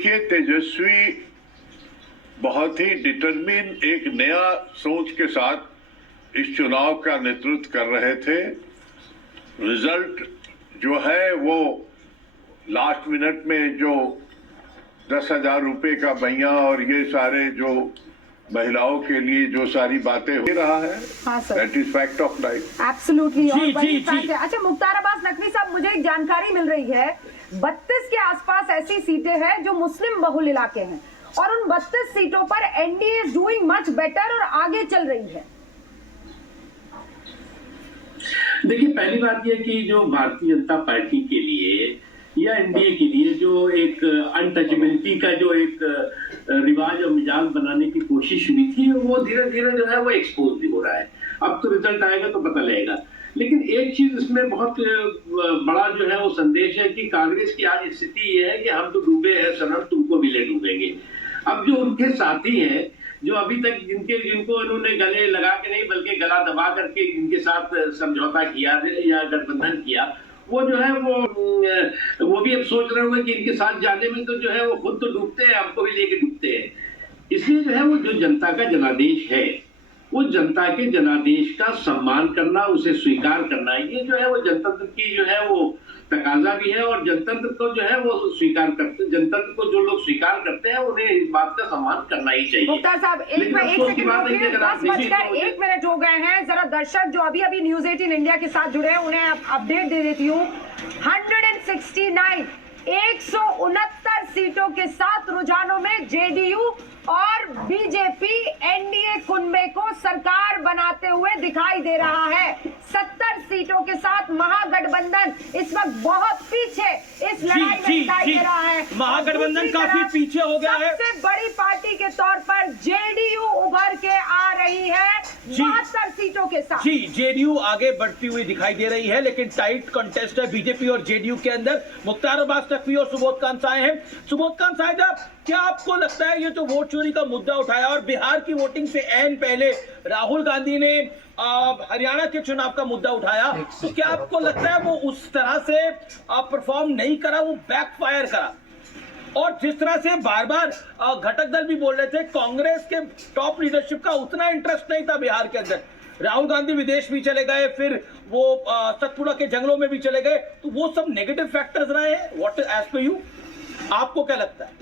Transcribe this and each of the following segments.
देखिए, तेजस्वी बहुत ही डिटरमिन एक नया सोच के साथ इस चुनाव का नेतृत्व कर रहे थे। रिजल्ट जो है वो लास्ट मिनट में जो 10,000 रुपए का भैया और ये सारे जो महिलाओं के लिए जो सारी बातें हो रहा है, that is fact of life. Absolutely, और वही फैक्ट है। अच्छा, मुख्तार अब्बास नकवी साहब, मुझे एक जानकारी मिल रही है 32 के आसपास ऐसी सीटें हैं जो मुस्लिम बहुल इलाके हैं, और उन 32 सीटों पर NDA is doing much better और आगे चल रही है। देखिए, पहली बात यह कि जो भारतीय जनता पार्टी के लिए या एनडीए के लिए जो एक अनटचेबिलिटी का जो एक रिवाज और मिजाज बनाने की कोशिश हुई थी, वो धीरे धीरे जो है वो एक्सपोज भी हो रहा है। अब तो रिजल्ट आएगा तो पता लगेगा। लेकिन एक चीज इसमें बहुत बड़ा जो है वो संदेश है कि कांग्रेस की आज स्थिति ये है कि हम तो डूबे हैं सनम, तुमको भी ले डूबेंगे। अब जो उनके साथी हैं, जो अभी तक जिनको उन्होंने गले लगा के नहीं बल्कि गला दबा करके इनके साथ समझौता किया या गठबंधन किया, वो जो है वो भी अब सोच रहे होंगे कि इनके साथ जाने में तो जो है वो खुद तो डूबते हैं, हमको भी लेके डूबते हैं। इसलिए जो है वो जो जनता का जनादेश है, वो जनता के जनादेश का सम्मान करना, उसे स्वीकार करना, ये जो है वो जनतंत्र की जो है वो तकाजा भी है। और जनतंत्र को जो है वो स्वीकार करते, जनतंत्र को जो लोग स्वीकार करते हैं उन्हें इस बात का सम्मान करना ही चाहिए। मुख्तार साहब, एक सेकंड, 1 मिनट हो गए हैं। जरा दर्शक जो अभी अभी न्यूज 18 इंडिया के साथ जुड़े हैं उन्हें अपडेट दे देती हूँ। 169 सीटों के साथ रुझानों में जेडीयू और बीजेपी एनडीए कुनबे को सरकार बनाते हुए दिखाई दे रहा है। 70 सीटों के साथ महागठबंधन इस वक्त बहुत पीछे इस लड़ाई में दिखाई दे रहा है। महागठबंधन काफी पीछे हो गया है। सबसे बड़ी पार्टी के तौर पर जेडीयू उभर के आ रही है 72 सीटों के साथ। जी, जेडीयू आगे बढ़ती हुई दिखाई दे रही है, लेकिन टाइट कंटेस्ट है बीजेपी और जेडीयू के अंदर। मुख्तार अब्बास नकवी और सुबोध कांत साहब हैं। सुबोध कांत साहब, क्या आपको लगता है ये जो वोट चोरी का मुद्दा उठाया और बिहार की वोटिंग से ऐन पहले राहुल गांधी ने हरियाणा के चुनाव का मुद्दा उठाया, तो क्या आपको लगता है वो उस तरह से परफॉर्म नहीं करा, वो बैकफायर करा? और जिस तरह से बार बार घटक दल भी बोल रहे थे, कांग्रेस के टॉप लीडरशिप का उतना इंटरेस्ट नहीं था बिहार के अंदर। राहुल गांधी विदेश भी चले गए, फिर वो सतपुड़ा के जंगलों में भी चले गए, तो वो सब नेगेटिव फैक्टर्स रहे हैं। व्हाट एज पर यू, आपको क्या लगता है?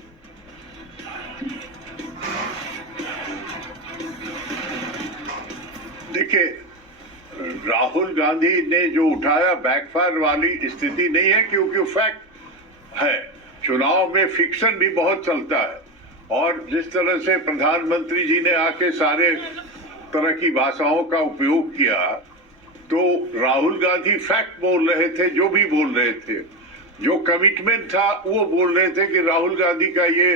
देखिए, राहुल गांधी ने जो उठाया बैकफायर वाली स्थिति नहीं है, क्योंकि फैक्ट है चुनाव में फिक्शन भी बहुत चलता है। और जिस तरह से प्रधानमंत्री जी ने आके सारे तरह की भाषाओं का उपयोग किया, तो राहुल गांधी फैक्ट बोल रहे थे, जो भी बोल रहे थे, जो कमिटमेंट था वो बोल रहे थे कि राहुल गांधी का ये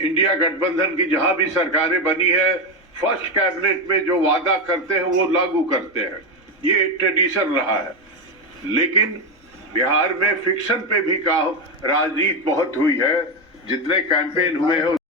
इंडिया गठबंधन की जहां भी सरकारें बनी है, फर्स्ट कैबिनेट में जो वादा करते हैं वो लागू करते हैं। ये ट्रेडिशन रहा है। लेकिन बिहार में फिक्शन पे भी राजनीति बहुत हुई है। जितने कैंपेन हुए हैं